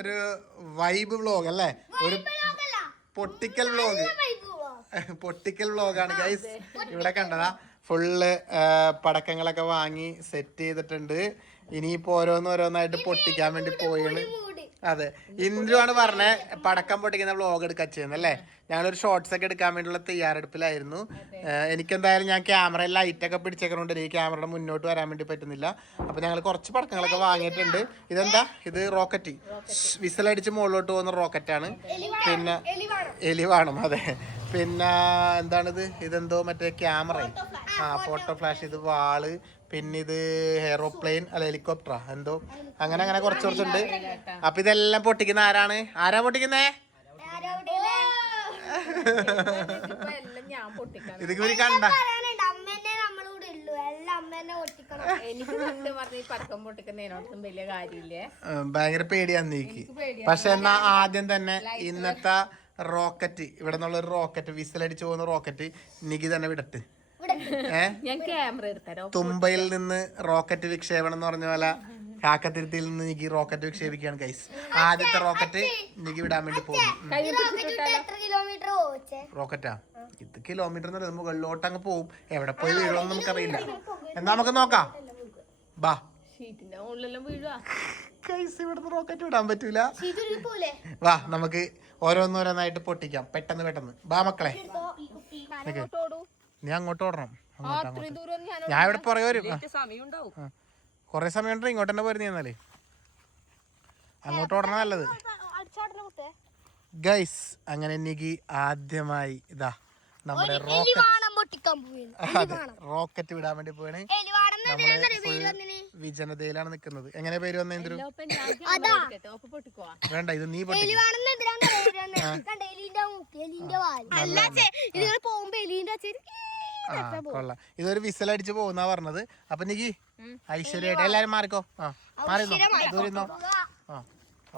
ഒരു vibe vlog അല്ലേ, ഒരു പൊട്ടിക്കൽ വ്ലോഗ്. പൊട്ടിക്കൽ വ്ലോഗാണ് ഗൈസ്. ഇവിടെ കണ്ടതാ ഫുള്ള് പടക്കങ്ങളൊക്കെ വാങ്ങി സെറ്റ് ചെയ്തിട്ടുണ്ട്. ഇനിയിപ്പോ ഓരോന്നോരോന്നായിട്ട് പൊട്ടിക്കാൻ വേണ്ടി പോയാണ്. അതെ, ഇന്ദ്രു ആണ് പറഞ്ഞ പടക്കം പൊട്ടിക്കുന്ന വ്ലോഗ് എടുക്കച്ചെന്ന് അല്ലേ. ഞങ്ങളൊരു ഷോർട്സ് ഒക്കെ എടുക്കാൻ വേണ്ടിയുള്ള തയ്യാറെടുപ്പിലായിരുന്നു. എനിക്കെന്തായാലും ഞാൻ ക്യാമറയിൽ ലൈറ്റൊക്കെ പിടിച്ചേക്കണോണ്ട് എനിക്ക് ക്യാമറയുടെ മുന്നോട്ട് വരാൻ വേണ്ടി പറ്റുന്നില്ല. അപ്പൊ ഞങ്ങൾ കുറച്ച് പടക്കങ്ങളൊക്കെ വാങ്ങിയിട്ടുണ്ട്. ഇതെന്താ, ഇത് റോക്കറ്റ്, വിസിലടിച്ച് മുകളിലോട്ട് പോകുന്ന റോക്കറ്റാണ്. പിന്നെ എലിവാണം. അതെ, പിന്നെ എന്താണിത്, ഇതെന്തോ മറ്റേ ക്യാമറ, ഫോട്ടോ ഫ്ലാഷ്, ഇത് വാള്, പിന്നെ ഇത് എയറോപ്ലെയിൻ അല്ല ഹെലികോപ്റ്ററാ എന്തോ, അങ്ങനെ അങ്ങനെ കുറച്ചുണ്ട്. അപ്പൊ ഇതെല്ലാം പൊട്ടിക്കുന്ന ആരാ പൊട്ടിക്കുന്നേ? ഇതൊക്കെ ഒരു കണ്ട ഭയങ്കര പേടിയാന്ന് നീക്ക്. പക്ഷെ എന്നാ ആദ്യം തന്നെ ഇന്നത്തെ റോക്കറ്റ്, ഇവിടെ നിന്നുള്ള ഒരു റോക്കറ്റ്, വിസിലടിച്ചു പോകുന്ന റോക്കറ്റ് നിക്ക് തന്നെ വിടട്ട്. തുമ്പയിൽ നിന്ന് റോക്കറ്റ് വിക്ഷേപണം എന്ന് പറഞ്ഞ പോലെ കാക്കത്തിരുത്തിയിൽ നിന്ന് നിക്ക് റോക്കറ്റ് വിക്ഷേപിക്കുകയാണ് ഗൈസ്. ആദ്യത്തെ റോക്കറ്റ് നിക്ക് വിടാൻ വേണ്ടി പോകുന്നു. റോക്കറ്റാ ഇത് കിലോമീറ്റർ മുകളിലോട്ട് അങ്ങ് പോവും. എവിടെ പോയി വീഴുമെന്ന് നമുക്കറിയില്ല. എന്നാ നമുക്ക് നോക്കാം. ബാ ഗൈസ്, ഇവിടുന്ന് റോക്കറ്റ് വിടാൻ പറ്റൂല. വാ നമുക്ക് ഓരോന്നോരോന്നായിട്ട് പൊട്ടിക്കാം. പെട്ടെന്ന് ബാ മക്കളെ. നീ അങ്ങോട്ട് ഓടണം. ഞാൻ ഇവിടെ പുറകെ വരും. കൊറേ സമയം ഉണ്ടോ? ഇങ്ങോട്ട് തന്നെ പോരുന്നേ. എന്നാലേ അങ്ങോട്ട് ഓടണം നല്ലത് ഗൈസ്. അങ്ങനെ എനിക്ക് ആദ്യമായി ഇതാ നമ്മുടെ റോക്കറ്റ് വിടാൻ വേണ്ടി പോവാണ്. വിജനതയിലാണ് നിക്കുന്നത്. എങ്ങനെ പേര് വന്ന എന്തൊരു വേണ്ട, ഇത് നീ കൊള്ളാം. ഇതൊരു വിസലടിച്ച് പോകുന്ന പറഞ്ഞത്. അപ്പൊ നിക്ക് ഐശ്വര്യമായിട്ട് എല്ലാരും മാറിക്കോ. മാറിന്നോ.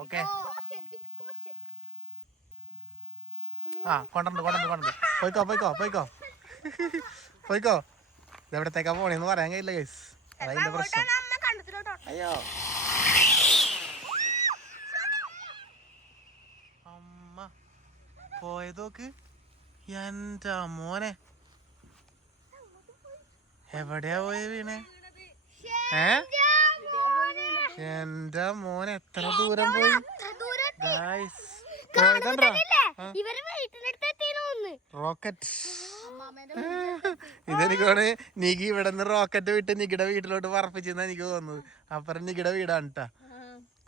ഓക്കെ. കൊണ്ടുണ്ട് പോയിക്കോ. ഇതെവിടത്തേക്കാ പോണേന്ന് പറയാൻ കഴിയില്ല ഗൈസ്. അതതിന്റെ പ്രശ്നം. അയ്യോ അമ്മ പോയതോക്ക്. എന്റെ മോനെ എവിടെയാ പോയ വീണേ? എന്റെ മോനെ എത്ര ദൂരം പോയി ഗൈസ്. പോയതണ്ടാ റോക്കറ്റ്. ഇതെനിക്കാണ് നിക്ക് ഇവിടെ നിന്ന് റോക്കറ്റ് വിട്ട് നികിടെ വീട്ടിലോട്ട് പറപ്പിച്ചെന്നാ എനിക്ക് തോന്നുന്നത്. അപ്പുറം നികിടെ വീടാണ് ട്ടാ.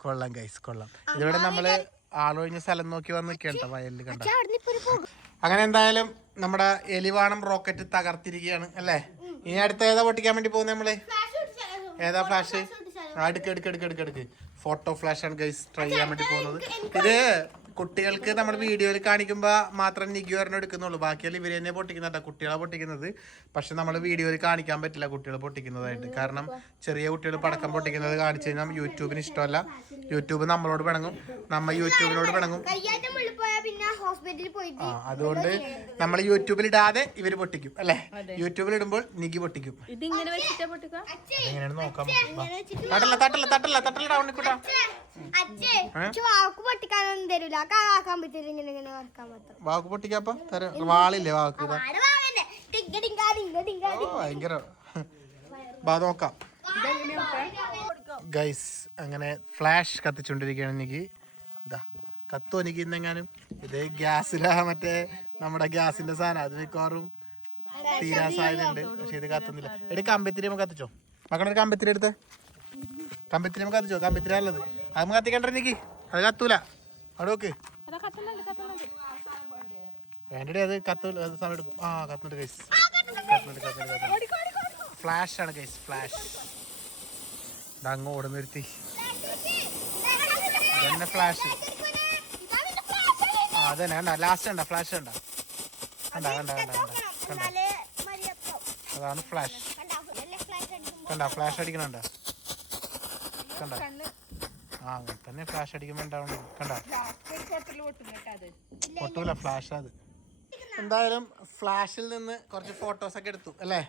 കൊള്ളാം ഗൈസ്, കൊള്ളാം. ഇതിവിടെ നമ്മള് ആളൊഴിഞ്ഞ സ്ഥലം നോക്കി വന്ന് നിൽക്കണ്ട വയലിൽ കണ്ട. അങ്ങനെ എന്തായാലും നമ്മുടെ എലിവാണം റോക്കറ്റ് തകർത്തിരിക്കുകയാണ് അല്ലേ. ഇനി അടുത്ത ഏതാ പൊട്ടിക്കാൻ വേണ്ടി പോകുന്നത് നമ്മള്? ഏതാ ഫ്ലാഷ്? എടുക്ക്. ഫോട്ടോ ഫ്ലാഷ് ആണ് ഗൈസ് ട്രൈ ചെയ്യാൻ വേണ്ടി പോകുന്നത്. ഇത് കുട്ടികൾക്ക് നമ്മൾ വീഡിയോയിൽ കാണിക്കുമ്പോൾ മാത്രം നിഗ്യോറിനെ എടുക്കുന്നുള്ളൂ. ബാക്കിയെല്ലാം ഇവർ തന്നെ പൊട്ടിക്കുന്നുണ്ടാ, കുട്ടികളെ പൊട്ടിക്കുന്നത്. പക്ഷെ നമ്മൾ വീഡിയോയിൽ കാണിക്കാൻ പറ്റില്ല കുട്ടികൾ പൊട്ടിക്കുന്നതായിട്ട്. കാരണം ചെറിയ കുട്ടികൾ പടക്കം പൊട്ടിക്കുന്നത് കാണിച്ചു കഴിഞ്ഞാൽ യൂട്യൂബിന് ഇഷ്ടമല്ല. യൂട്യൂബ് നമ്മളോട് പിണങ്ങും, നമ്മൾ യൂട്യൂബിനോട് പിണങ്ങും. അതുകൊണ്ട് നമ്മൾ യൂട്യൂബിൽ ഇടാതെ ഇവര് പൊട്ടിക്കും അല്ലെ. യൂട്യൂബിൽ ഇടുമ്പോൾ നിഗി പൊട്ടിക്കും. എങ്ങനെയാണ് നോക്കാം. തട്ടല്ല ഉണ്ണിക്കുട്ടാ. വാക്ക് പൊട്ടിക്കാപ്പ വാളില്ലേ വാക്ക് ഭയങ്കര. നോക്കാം ഗൈസ്. അങ്ങനെ ഫ്ലാഷ് കത്തിച്ചോണ്ടിരിക്കുകയാണ് എനിക്ക്. ഇതാ കത്തോ എനിക്ക് ഇന്നെങ്ങാനും. ഇത് ഗ്യാസിലാ, മറ്റേ നമ്മുടെ ഗ്യാസിന്റെ സാധനം. അത് മിക്കവാറും തീരാൻ സാധ്യതയുണ്ട്. പക്ഷെ ഇത് കത്തുന്നില്ല. എടി കമ്പിത്തിരി നമുക്ക് കത്തിച്ചോ. മക്കളൊരു കമ്പിത്തിരി എടുത്ത് കമ്പിത്തിരി നമുക്ക് കത്തിച്ചോ. കമ്പിത്തിരി നല്ലത്. അത് നമുക്ക് കത്തിക്കണ്ട എനിക്ക്. അത് കത്തൂല. അവിടെ നോക്ക്. വേണ്ടേ അത് കത്തൂല. അത് സമയം എടുക്കും. കത്തുന്നുണ്ട് ഗൈസ്. ഫ്ലാഷ് ആണ് ഗൈസ്, ഫ്ലാഷ്. അങ്ങ് ഓടുന്ന ഒരുത്തി തന്നെ ഫ്ലാഷ്. അതന്നെ കണ്ട ലാസ്റ്റ് കണ്ട ഫ്ലാഷ് കണ്ട. അതാണ് ഫ്ലാഷ്. കണ്ട ഫ്ലാഷ് അടിക്കണണ്ട. കണ്ട അങ്ങനെ തന്നെ ഫ്ലാഷ് അടിക്കുമ്പോ ഉണ്ടാവണ. കണ്ട പൊട്ടൂല ഫ്ലാഷ്. അത് എന്തായാലും ഫ്ലാഷിൽ നിന്ന് കുറച്ച് ഫോട്ടോസ് ഒക്കെ എടുത്തു അല്ലേ.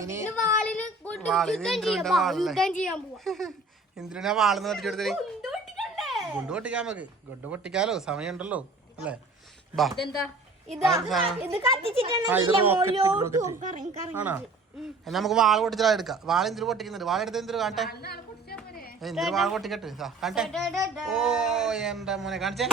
ഇനി ഇന്ദ്രനെ വാളെന്ന് കത്തിച്ചെടുത്തേ. ഗുണ്ട് പൊട്ടിക്കാം നമുക്ക്. ഗുണ്ട് പൊട്ടിക്കാലോ, സമയമുണ്ടല്ലോ അല്ലേ? ബാ ആണോ? നമുക്ക് വാള് പൊട്ടിച്ചാൽ എടുക്കാം. വാള എന്തിനു പൊട്ടിക്കുന്നുണ്ട്? വാള എടുത്ത് എന്തിനു കാണട്ടെ? എന്തിനു വാള പൊട്ടിക്കട്ടെ? കാണട്ടെ. ഓ എന്റെ മോനെ കാണിച്ചേ.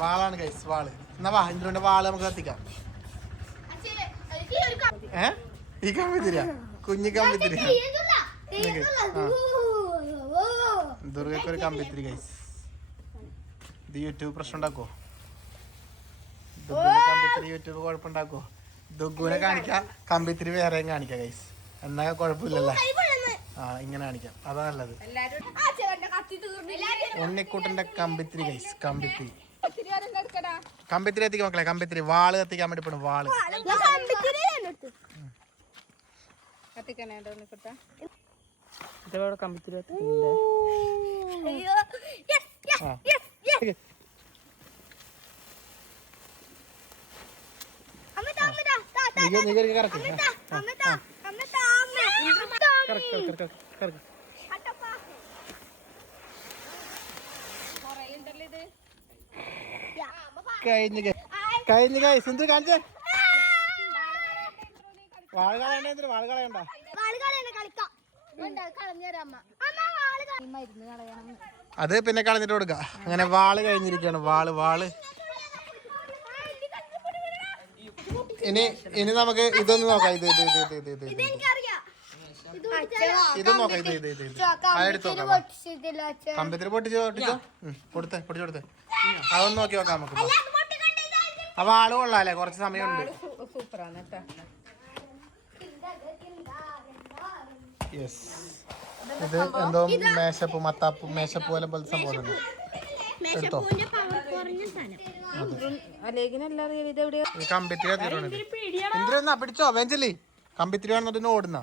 വാളാണ് ഗൈസ്, വാള്. എന്നാ വാ, ഇന്ദുവിന്റെ വാള് നമുക്ക് കത്തിക്കാം. ഈ കമ്പിത്തിരിയാ, കുഞ്ഞു കമ്പിത്തിരി. ദുർഗക്കൊരു കമ്പിത്തിരി ഗൈസ്. ഇത് യൂട്യൂബ് പ്രശ്നം ഉണ്ടാക്കോ? കമ്പിത്തിരി യൂട്യൂബ് കുഴപ്പമുണ്ടാക്കോ? ദുഗുനെ കാണിക്കാം, കമ്പിത്തിരി വേറെയും കാണിക്കാം ഗൈസ്. എന്നാ കുഴപ്പമില്ലല്ലോ. ആ ഇങ്ങനെ കാണിക്കാം, അതാ നല്ലത്. ഉണ്ണിക്കൂട്ടന്റെ കമ്പിത്തിരി ഗൈസ്, കമ്പിത്തിരി. കമ്പിത്തിരി എത്തിക്കാം മക്കളെ, കമ്പിത്തിരി. വാള് കത്തിക്കാൻ വേണ്ടി പോണം, വാള്. കമ്പിത്തിരി കഴിഞ്ഞ ഗൈസ്. എന്ത് കാണിച്ചേ? വാള് കളയണ്ട, വാള് കളയണ്ട. അത് പിന്നെ കളഞ്ഞിട്ട് കൊടുക്ക. അങ്ങനെ വാള് കഴിഞ്ഞിരിക്കുകയാണ്. വാള് ഇനി നമുക്ക് ഇതൊന്ന് നോക്കാം. ഇത് നോക്കാം. അതെടുത്ത് നോക്കാം. കമ്പിത്തിരി പൊട്ടിച്ചോ കൊടുത്തേ. അതൊന്ന് നോക്കി നോക്കാം നമുക്ക്. ആ വാള് കൊള്ളാല്ലേ, കുറച്ച് സമയമുണ്ട്. യെസ്, ഇത് എന്തോ മേശപ്പൂ, മത്താപ്പൂ, മേശപ്പൂ പോലത്തെ സംഭവം എടുത്തോ. കമ്പിത്തിരി എന്തിനാ പിടിച്ചോ വെഞ്ചലി? കമ്പിത്തിരി വന്നിട്ട് ഓടുന്ന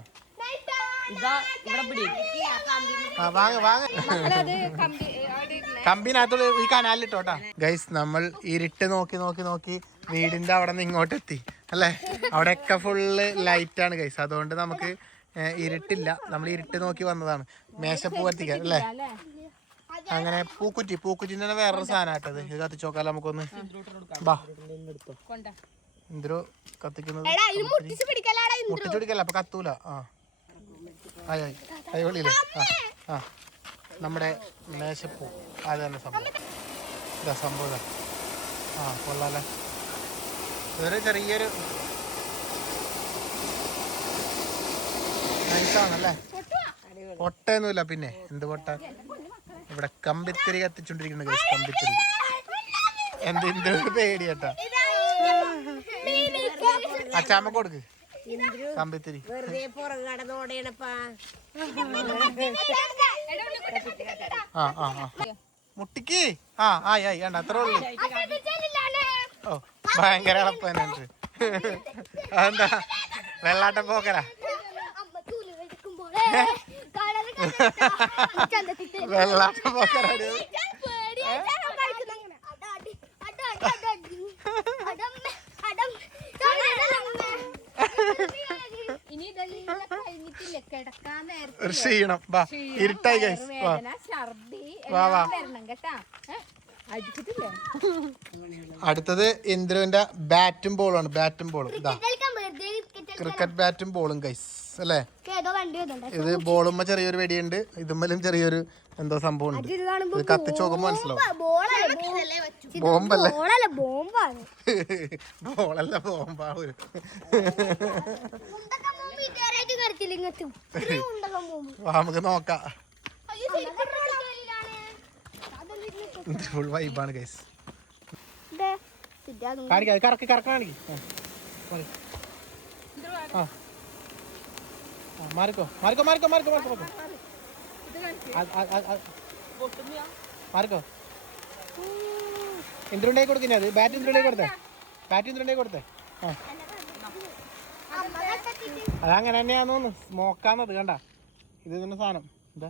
കമ്പിനകത്തോട് ഈ കനാലിട്ടോട്ടാ ഗൈസ്. നമ്മൾ ഇരുട്ട് നോക്കി വീടിന്റെ അവിടെ നിന്ന് ഇങ്ങോട്ട് എത്തി അല്ലേ? അവിടെയൊക്കെ ഫുള്ള് ലൈറ്റാണ് ഗൈസ്. അതുകൊണ്ട് നമുക്ക് ഇരുട്ടില്ല. നമ്മൾ ഇരുട്ട് നോക്കി വന്നതാണ് മേശപ്പൂ കത്തിക്കാൻ അല്ലേ? അങ്ങനെ പൂക്കുറ്റിന്റെ വേറൊരു സാധനമായിട്ടത്. ഇത് കത്തിച്ച് നോക്കാല്ലോ നമുക്കൊന്ന്. ബാ എന്തിനോ കത്തിക്കുന്നത്, മുട്ടിച്ചു പിടിക്കല്ല, അപ്പൊ കത്തൂല. അയ്യോളിയില്ലേ? ആ നമ്മുടെ മേശപ്പൂ അത് തന്നെ സംഭവം. ഇതാ സംഭവം. കൊള്ളാല്ലേ? ഇതൊരു ചെറിയൊരു നൈസാണല്ലേ? പൊട്ടയൊന്നുമില്ല. പിന്നെ എന്ത് പൊട്ട? ഇവിടെ കമ്പിത്തിരി കത്തിച്ചോണ്ടിരിക്കുന്നു ഗൈസ്. കമ്പിത്തിരി എന്തൊരു പേടിയട്ടാ. അച്ചാമ്മ കൊടുക്ക് കമ്പിത്തിരി. മുട്ടിക്ക് ആയി കണ്ട അത്രേ ഉള്ളു. ഓ ഭയങ്കര എളുപ്പന്നുണ്ട്. അതെന്താ വെള്ളാട്ടം പോക്കരാ? വെള്ളാട്ടം പോക്കരാ? ക്ഷീണം. ഇരുട്ടായി ഗൈസ്. അടുത്തത് ഇന്ദ്രുവിന്റെ ബാറ്റും ബോളും. ഇതാ ക്രിക്കറ്റ് ബാറ്റും ബോളും ഗൈസ് അല്ലേ? ഇത് ബോളുമ്മ ചെറിയൊരു വെടിയുണ്ട്, ഇതുമ്മലും ചെറിയൊരു എന്തോ സംഭവം ഉണ്ട്. ഇത് കത്തിച്ച് നോക്കുമ്പോ മനസ്സിലാവും. ബോംബല്ലേ? ബോളല്ല, ബോംബാ. നമുക്ക് നോക്കാം. ഫുൾ വൈബാണ് ഗൈസ്. കറക്കി കാണിക്ക്. മാറിക്കോ. എന്തിനുണ്ടായി കൊടുക്കുന്നേ? അത് ബാറ്റ് എന്തിനുണ്ടായി കൊടുത്തേ? അതങ്ങനെ തന്നെയാന്ന് തോന്നുന്നു. സ്മോക്കാന്നത് കണ്ട. ഇത് തന്നെ സാധനം. എന്താ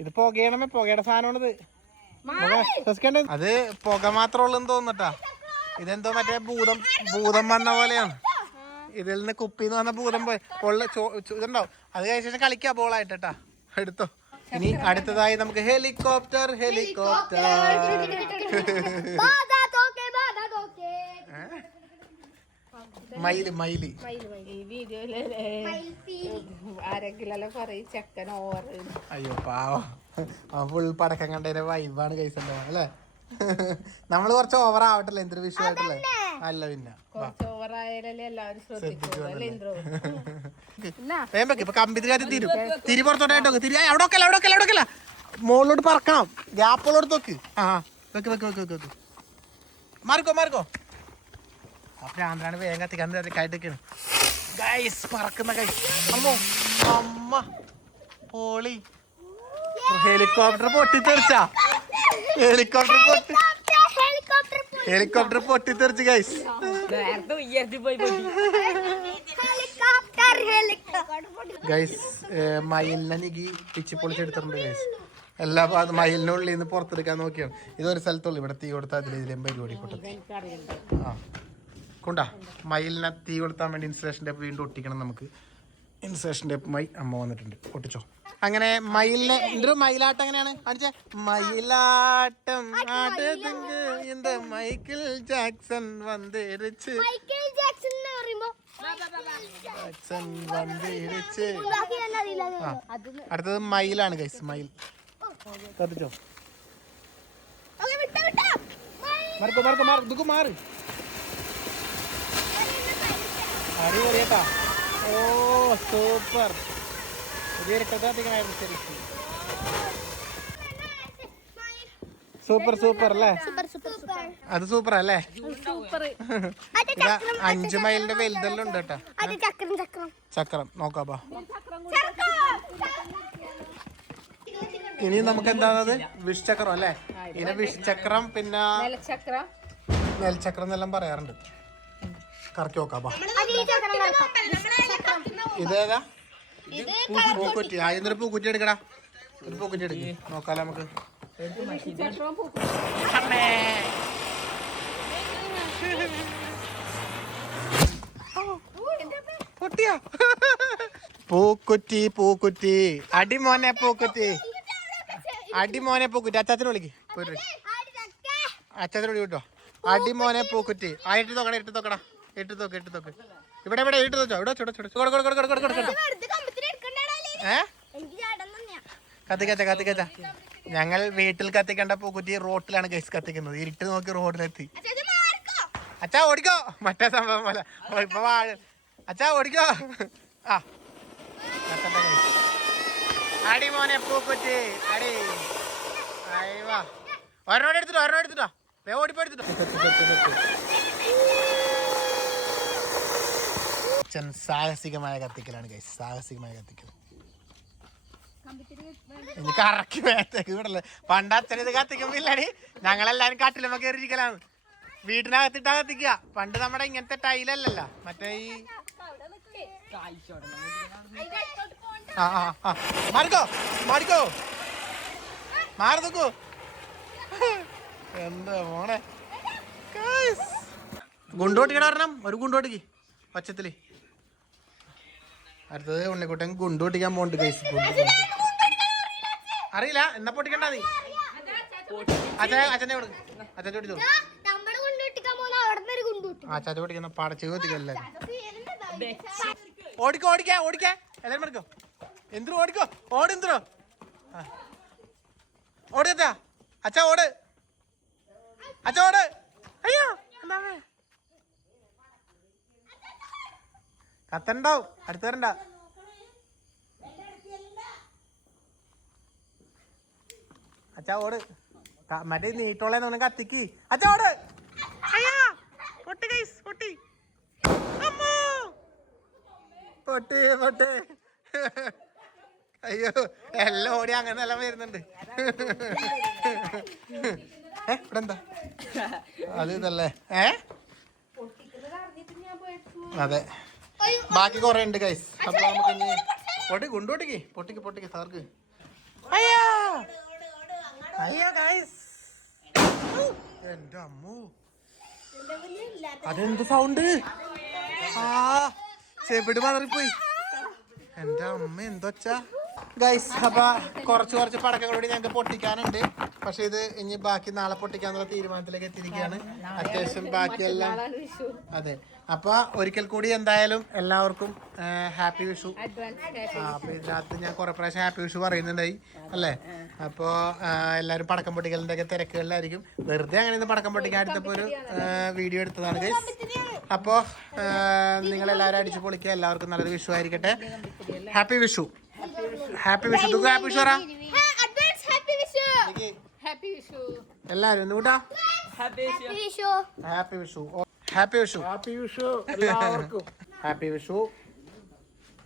ഇത്? പുകയുടെ സാധനമാണിത്. അത് പുക മാത്രമേ ഉള്ളൂ തോന്നട്ടാ. ഇതെന്തോ മറ്റേ ഭൂതം വന്ന പോലെയാണ്. ഇതിൽ നിന്ന് കുപ്പിന്ന് വന്ന ഭൂതം ഇതുണ്ടാവും. അത് കഴിഞ്ഞ ശേഷം കളിക്കാ ബോളായിട്ടാ. എടുത്തോ. ഇനി അടുത്തതായി നമുക്ക് ഹെലികോപ്റ്റർ. മയില് അയ്യോ പാവം, ഫുൾ പടക്കം കണ്ടതിന്റെ വൈബാണ് കൈസല്ലോ അല്ലേ. നമ്മള് കുറച്ച് ഓവർ ആവട്ടല്ലേ എന്തൊരു വിഷയമായിട്ടല്ലേ. അല്ല പിന്നെ ഇപ്പൊ കമ്പിത്തിനകത്ത് തിരി പുറത്തോട്ടായിട്ടോ. തിരി അവിടെ വെക്കല്ല. മുകളിലോട്ട് പറക്കണം. ഗ്യാപ്പുള്ളോട്ട് നോക്ക്. ആ വെക്ക്. മാറിക്കോ. അപ്പൊ ആന്ധ്രാണ് വേഗം കത്തിക്കാൻ കായിട്ടൊക്കെയാണ് ഗൈസ്. പറക്കുന്ന ഗൈസ്. അമ്മ പോളി. ഹെലികോപ്റ്റർ പൊട്ടിത്തെറിച്ച് ഗൈസ്. ഗൈസ് മയിലിനെ നികി പിച്ചി പൊളിച്ചെടുത്തിട്ടുണ്ട് ഗൈസ്. എല്ലാ ഭാഗത്തും മയിലിനുള്ളിൽ നിന്ന് പുറത്തെടുക്കാൻ നോക്കിയാണ്. ഇതൊരു സ്ഥലത്തുള്ളൂ. ഇവിടെ തീ കൊടുത്താൽ അതിലും പരിപാടി പൊട്ടത്തി. ആ കൊണ്ടാ മയിലിനെ തീ കൊടുത്താൻ വേണ്ടി ഇൻസുലേഷൻ ടേപ്പ് വീണ്ടും ഒട്ടിക്കണം നമുക്ക്. ഇൻസുലേഷൻ ടേപ്പുമായി അമ്മ വന്നിട്ടുണ്ട്. ഒട്ടിച്ചോ. അങ്ങനെ മയിലിനെ എന്തൊരു മയിലാട്ടം എങ്ങനെയാണ് കാണിച്ചേ? മയിലാട്ടം இந்த മൈക്കിൾ ജാക്സൺ വന്നിരിച്ച്. അടുത്തത് മയിലാണ് ഗൈസ്. മയിൽ കത്തിച്ചോ. മാറി അടിപൊളിയേട്ടാ. ഓ സൂപ്പർ. സൂപ്പർ അല്ലേ? അത് സൂപ്പർ അല്ലേ? 5 മൈലിന്റെ വലുതെല്ലാം ഉണ്ട് കേട്ടാ. ചക്രം നോക്കാപ്പാ. ഇനി നമുക്ക് എന്താണത്? വിഷ്ചക്രം അല്ലേ? ഇനി വിഷ്ചക്രം പിന്നെ നെൽചക്രം എന്നെല്ലാം പറയാറുണ്ട്. കറക്കി നോക്കാപ്പാ. ഇതേതാ? പൂക്കുറ്റി. ആദ്യം പൂക്കുറ്റി എടുക്കടാ. ഒരു പൂക്കുറ്റി എടുക്ക് നോക്കാലോ നമുക്ക്. പൊട്ടിയാ? പൂക്കുറ്റി അടിമോനെ പൂക്കുറ്റി. അച്ചാച്ചനെ വിളിക്ക്. അച്ചാച്ചനെ വിളി കേട്ടോ. അടിമോനെ പൂക്കുറ്റി. ആ ഇട്ട് നോക്കടാ. ഇട്ട് നോക്ക്. ഇവിടെ ഇട്ട് വെച്ചോ. കത്തിക്കച്ച. ഞങ്ങൾ വീട്ടിൽ കത്തിക്കേണ്ട പൂക്കുറ്റി റോട്ടിലാണ് ഗൈസ് കത്തിക്കുന്നത്. ഇരുട്ട് നോക്കി റോഡിലെത്തി. അച്ഛാ ഓടിക്കോ. മറ്റേ സംഭവം പോലെ ഇപ്പൊ അച്ഛാ ഓടിക്കോ. ആ അടി മോനെ പൂക്കുറ്റി അടി. അയ്യവാ ഒരെണ്ണം എടുത്തിട്ടോ. ഓടിപ്പോ എടുത്തിട്ടോ. അച്ഛൻ സാഹസികമായ കത്തിക്കലാണ് ഗൈസ്. എനിക്ക് കറക്കി വേത്തേക്ക് വിടല്ലേ. പണ്ട് അച്ഛൻ ഇത് കത്തിക്കുമ്പോ ഇല്ലാടി ഞങ്ങളെല്ലാരും കാട്ടിലമ്മ കയറിയിരിക്കലാണ്. വീട്ടിനകത്തിട്ടാ കത്തിക്കുക. പണ്ട് നമ്മുടെ ഇങ്ങനത്തെ ടൈലല്ലല്ലോ മറ്റേ ഈ. മാറിക്കോ മാറി നോക്കൂ. എന്താ മോനെ ഗുണ്ടോട്ടിക്കട പറഞ്ഞ ഒരു ഗുണ്ടോട്ടിക്ക് പച്ചത്തില്. അടുത്തത് ഉണ്ണിക്കുട്ടൻ ഗുണ്ടോട്ടിക്കാൻ പോണ്ട് ഗൈസ്. അറിയില്ല എന്നാ പൊട്ടിക്കണ്ട നീ. അച്ഛനെ ചോദിച്ചു അച്ചാച്ച പൊട്ടിക്കുന്ന പടച്ചു കൊത്തിക്കല്ല. ഓടിക്കേ എല്ലാരും എടുക്കോ. എന്തിനു ഓടിക്കോ. ഓടെന്തിനോ ഓടിയച്ചാ. അച്ഛാ ഓട്. അയ്യോ എന്താ കത്തണ്ടാവും. അടുത്ത് വരണ്ട. അച്ഛാ ഓട്. മറ്റേ നീട്ടോളേന്ന് കത്തിക്ക്. അച്ഛാ ഓട്. പൊട്ടി അയ്യോ എല്ലാം ഓടി അങ്ങനെ എല്ലാം വരുന്നുണ്ട്. ഇവിടെ എന്താ അത് ഇതല്ലേ? അതെ ബാക്കി കൊറേ ഉണ്ട് ഗൈസ്. അപ്പൊ നമുക്ക് ഇനി പൊട്ടിക്ക് സാർക്ക്. അയ്യോ ഗൈസ് എന്റെ അമ്മു അതെന്ത് സൗണ്ട്. ചെവിട് പതറിപ്പോയി. എന്റെ അമ്മ എന്തൊച്ചാ ഗൈസ്. അപ്പൊ കുറച്ച് പടക്കങ്ങളോട് ഞങ്ങൾക്ക് പൊട്ടിക്കാനുണ്ട്. പക്ഷെ ഇത് ഇനി ബാക്കി നാളെ പൊട്ടിക്കാന്നുള്ള തീരുമാനത്തിലേക്ക് എത്തിയിരിക്കുകയാണ്. അത്യാവശ്യം ബാക്കിയെല്ലാം അതെ. അപ്പൊ ഒരിക്കൽ കൂടി എന്തായാലും എല്ലാവർക്കും ഹാപ്പി വിഷു. അപ്പൊ ഇതിനകത്ത് ഞാൻ കുറെ പ്രാവശ്യം ഹാപ്പി വിഷു പറയുന്നുണ്ടായി അല്ലേ. അപ്പോ എല്ലാവരും പടക്കം പൊട്ടിക്കലിന്റെ ഒക്കെ തിരക്കുകളിലായിരിക്കും. വെറുതെ അങ്ങനെ പടക്കം പൊട്ടിക്കാൻ എടുത്തപ്പോ ഒരു വീഡിയോ എടുത്തതാണ് ഗൈസ്. അപ്പോ നിങ്ങളെല്ലാവരും അടിച്ചു പൊളിക്കുക. എല്ലാവർക്കും നല്ലൊരു വിഷു ആയിരിക്കട്ടെ. Happy Vishu. Happy Vishu. Happy Vishu എല്ലാവരും ഒന്നുകൂട്ടാ. Happy Vishu. Happy Vishu. Happy Vishu. Happy Vishu എല്ലാവർക്കും. ഹാപ്പി വിഷു.